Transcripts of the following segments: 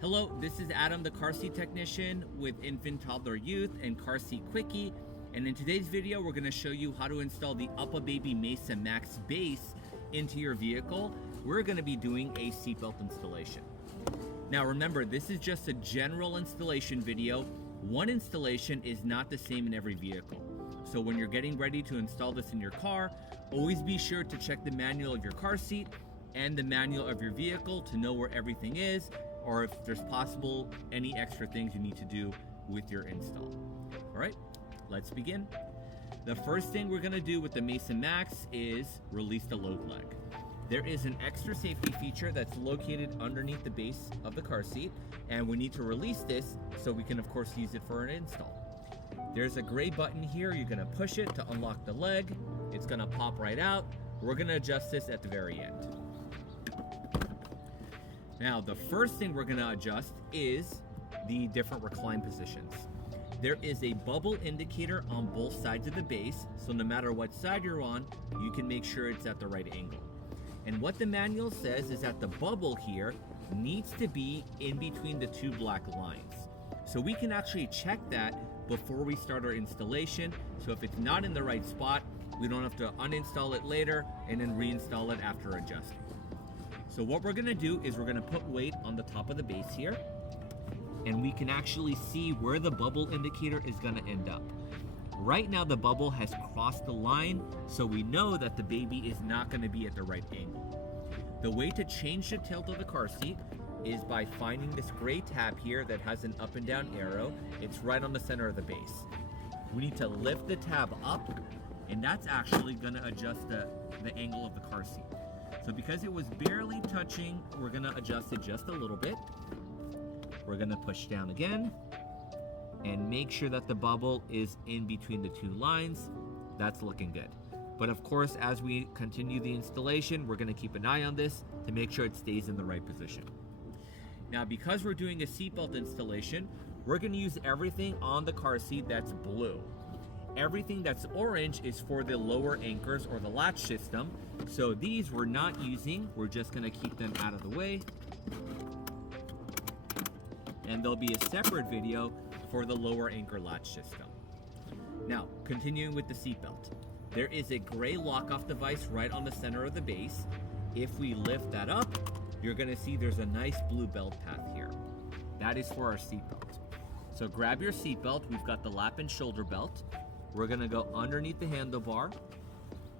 Hello, this is Adam, the car seat technician with Infant, Toddler, Youth, and Car Seat Quickie. And in today's video, we're going to show you how to install the Uppababy Mesa Max base into your vehicle. We're going to be doing a seatbelt installation. Now remember, this is just a general installation video. One installation is not the same in every vehicle. So when you're getting ready to install this in your car, always be sure to check the manual of your car seat and the manual of your vehicle to know where everything is, or if there's possible any extra things you need to do with your install. All right, let's begin. The first thing we're gonna do with the Mesa Max is release the load leg. There is an extra safety feature that's located underneath the base of the car seat, and we need to release this so we can of course use it for an install. There's a gray button here. You're gonna push it to unlock the leg. It's gonna pop right out. We're gonna adjust this at the very end. Now, the first thing we're gonna adjust is the different recline positions. There is a bubble indicator on both sides of the base, so no matter what side you're on, you can make sure it's at the right angle. And what the manual says is that the bubble here needs to be in between the two black lines. So we can actually check that before we start our installation. So if it's not in the right spot, we don't have to uninstall it later and then reinstall it after adjusting. So what we're gonna do is we're gonna put weight on the top of the base here, and we can actually see where the bubble indicator is gonna end up. Right now the bubble has crossed the line, so we know that the baby is not gonna be at the right angle. The way to change the tilt of the car seat is by finding this gray tab here that has an up and down arrow. It's right on the center of the base. We need to lift the tab up, and that's actually gonna adjust the angle of the car seat. So because it was barely touching, we're gonna adjust it just a little bit. We're gonna push down again and make sure that the bubble is in between the two lines. That's looking good. But of course, as we continue the installation, we're gonna keep an eye on this to make sure it stays in the right position. Now, because we're doing a seatbelt installation, we're gonna use everything on the car seat that's blue. Everything that's orange is for the lower anchors or the latch system. So these we're not using. We're just gonna keep them out of the way. And there'll be a separate video for the lower anchor latch system. Now, continuing with the seatbelt. There is a gray lock-off device right on the center of the base. If we lift that up, you're gonna see there's a nice blue belt path here. That is for our seatbelt. So grab your seatbelt. We've got the lap and shoulder belt. We're gonna go underneath the handlebar.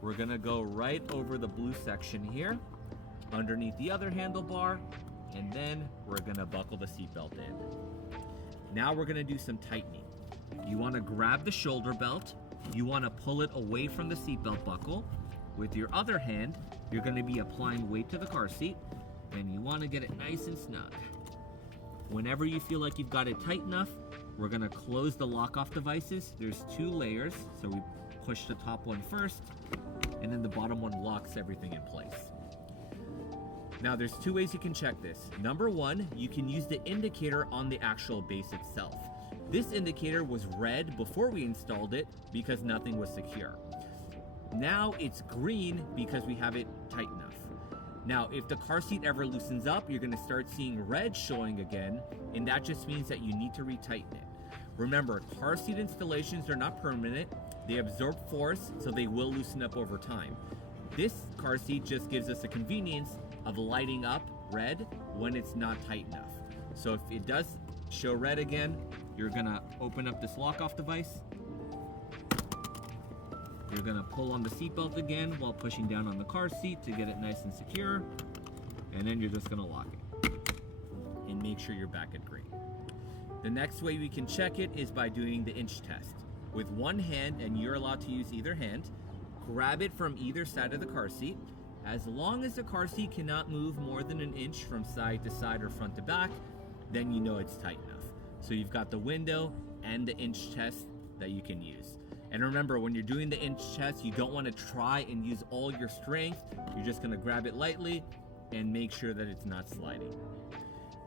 We're gonna go right over the blue section here, underneath the other handlebar, and then we're gonna buckle the seatbelt in. Now we're gonna do some tightening. You wanna grab the shoulder belt. You wanna pull it away from the seatbelt buckle. With your other hand, you're gonna be applying weight to the car seat, and you wanna get it nice and snug. Whenever you feel like you've got it tight enough, we're gonna close the lock-off devices. There's two layers, so we push the top one first, and then the bottom one locks everything in place. Now there's two ways you can check this. Number one, you can use the indicator on the actual base itself. This indicator was red before we installed it because nothing was secure. Now it's green because we have it tight enough. Now, if the car seat ever loosens up, you're gonna start seeing red showing again, and that just means that you need to retighten it. Remember, car seat installations are not permanent. They absorb force, so they will loosen up over time. This car seat just gives us the convenience of lighting up red when it's not tight enough. So if it does show red again, you're gonna open up this lock-off device. You're gonna pull on the seatbelt again while pushing down on the car seat to get it nice and secure. And then you're just gonna lock it and make sure you're back at green. The next way we can check it is by doing the inch test. With one hand, and you're allowed to use either hand, grab it from either side of the car seat. As long as the car seat cannot move more than an inch from side to side or front to back, then you know it's tight enough. So you've got the window and the inch test that you can use. And remember, when you're doing the inch test, you don't want to try and use all your strength. You're just going to grab it lightly and make sure that it's not sliding.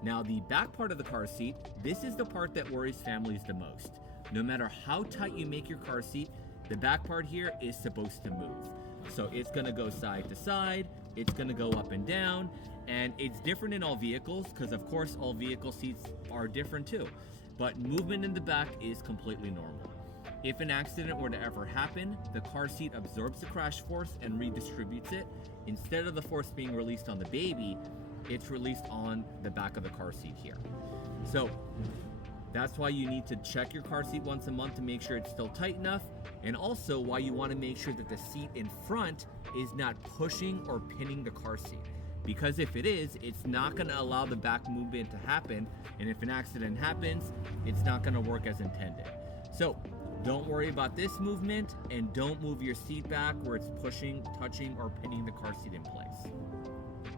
Now, the back part of the car seat, this is the part that worries families the most. No matter how tight you make your car seat, the back part here is supposed to move. So it's gonna go side to side, it's gonna go up and down, and it's different in all vehicles because of course all vehicle seats are different too. But movement in the back is completely normal. If an accident were to ever happen, the car seat absorbs the crash force and redistributes it. Instead of the force being released on the baby, it's released on the back of the car seat here. So that's why you need to check your car seat once a month to make sure it's still tight enough, and also why you want to make sure that the seat in front is not pushing or pinning the car seat. Because if it is, it's not going to allow the back movement to happen, and if an accident happens, it's not going to work as intended. So don't worry about this movement, and don't move your seat back where it's pushing, touching, or pinning the car seat in place.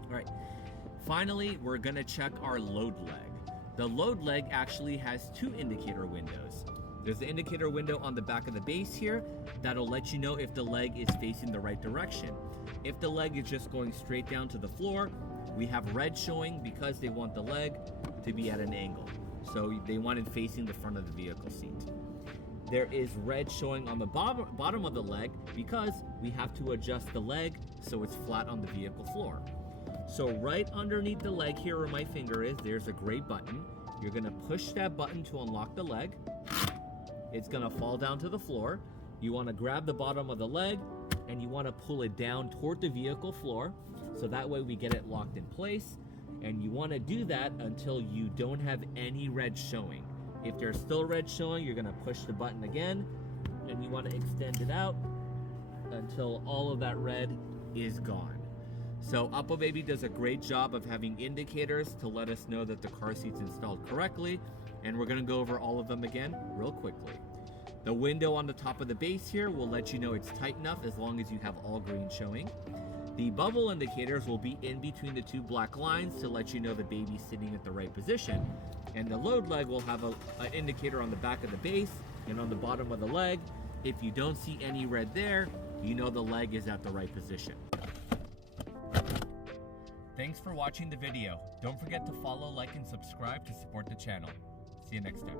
All right. Finally, we're going to check our load leg. The load leg actually has two indicator windows. There's the indicator window on the back of the base here that'll let you know if the leg is facing the right direction. If the leg is just going straight down to the floor, we have red showing because they want the leg to be at an angle. So they want it facing the front of the vehicle seat. There is red showing on the bottom of the leg because we have to adjust the leg so it's flat on the vehicle floor. So right underneath the leg here where my finger is, there's a gray button. You're gonna push that button to unlock the leg. It's gonna fall down to the floor. You wanna grab the bottom of the leg and you wanna pull it down toward the vehicle floor. So that way we get it locked in place. And you wanna do that until you don't have any red showing. If there's still red showing, you're gonna push the button again and you wanna extend it out until all of that red is gone. So Uppababy does a great job of having indicators to let us know that the car seat's installed correctly, and we're gonna go over all of them again real quickly. The window on the top of the base here will let you know it's tight enough as long as you have all green showing. The bubble indicators will be in between the two black lines to let you know the baby's sitting at the right position. And the load leg will have an indicator on the back of the base and on the bottom of the leg. If you don't see any red there, you know the leg is at the right position. Thanks for watching the video. Don't forget to follow, like, and subscribe to support the channel. See you next time.